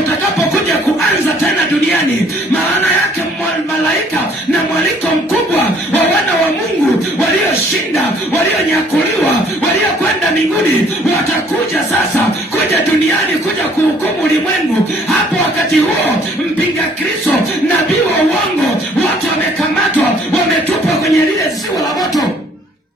utakapokuja kuanza tena duniani, maana yake malaika na mwaliko mkubwa wa wana wa Mungu walioshinda, walionyakuliwa, waliokwenda mbinguni watakuja sasa kuja duniani kuja kuhukumu ulimwengu. Hapo wakati huo mpinga Kristo, nabii wa uongo, watu wamekamatwa, wametupwa kwenye lile ziwa la moto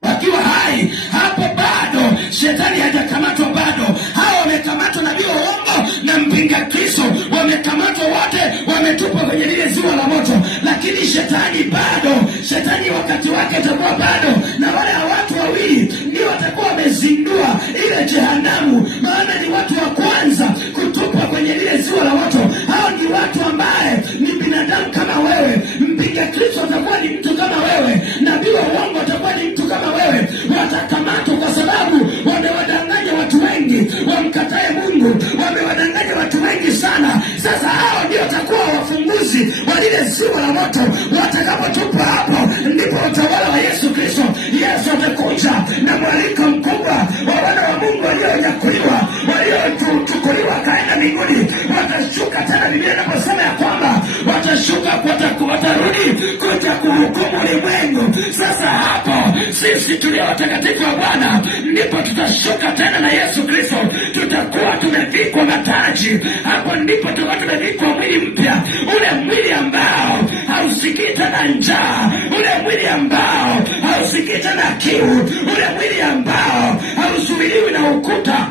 wakiwa hai. Hapo bado shetani hajakamatwa bado. Hao wamekamatwa, nabii wa uongo na mpinga Kristo wamekamatwa, wote wametupwa kwenye lile ziwa la moto. Lakini shetani bado, shetani wakati wake atakuwa bado, na wale watu wawili ndio watakuwa wamezindua ile jehanamu, maana ni watu wa kwanza kutupwa kwenye lile ziwa la moto. Hao ni watu ambaye ni binadamu kama wewe. Mpinga Kristo atakuwa ni mtu kama wewe, nabii wa uongo atakuwa ni mtu kama wewe. Watakamatwa kwa sababu wamewadanganya watu wengi, wamkatae Mungu, wamewadanganya watu wengi sana. Sasa hao ndio watakuwa wafunguzi wa lile ziwa la moto. Watakapotupwa hapo, ndipo utawala wa Yesu Kristo. Yesu atakuja na mwaliko mkubwa wa wana wa Mungu walionyakuliwa, waliochukuliwa kaenda mbinguni. Watashuka tena, Biblia inaposema ya kwamba watashuka, watarudi kuja kuhukumu ulimwengu. Sasa hapo sisi tulio watakatifu wa Bwana ndipo tutashuka tena na Yesu Kristo, tutakuwa tumevikwa mataji. Hapo ndipo tutakuwa tumevikwa mwili mpya, ule mwili ambao hausikii tena njaa, ule mwili ambao hausikii tena kiu, ule mwili ambao hauzuiliwi na ukuta,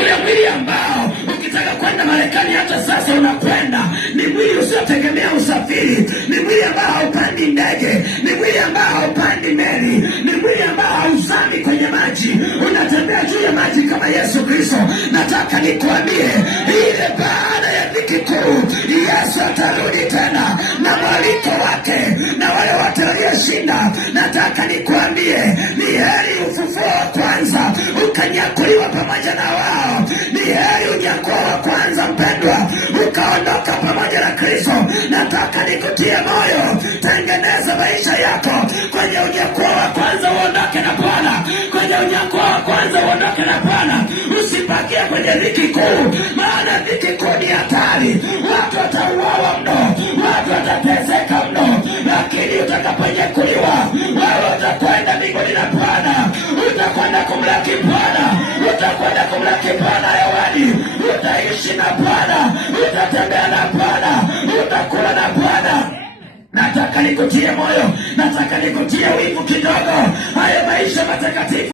ule mwili ambao ukitaka kwenda Marekani hata sasa unakwenda. Ni mwili usiotegemea usafiri, ni mwili ambao haupandi ndege, ni mwili ambao haupandi meli, ni mwili ambao hauzami kwenye maji, unatembea juu ya maji kama Yesu Kristo. Nataka nikuambie, ile baada ya dhiki kuu Yesu atarudi tena na mwaliko wake na wale wote walioshinda. Nataka nikuambie, ni heri ufufuo wa kwanza ukanyakuliwa pamoja na wao. Ni heri unyakuo wa kwanza mpendwa, ukaondoka pamoja na Kristo. Nataka nikutie moyo, tengeneza maisha yako kwenye unyakuo wa kwanza, uondoke na Bwana. Kwenye unyakuo wa kwanza uondoke na Bwana, usibakie kwenye dhiki kuu, maana dhiki kuu ni hatari. Watu watauawa mno, watu watateseka mno, lakini utakaponyakuliwa wewe utakwenda mbinguni na Bwana, utakwenda kumlaki Bwana, utakwenda kumlaki Bwana hewani, utaishi na Bwana, utatembea na Bwana, utakula na Bwana. Nataka nikutie moyo, nataka nikutie wivu kidogo. Haya maisha matakatifu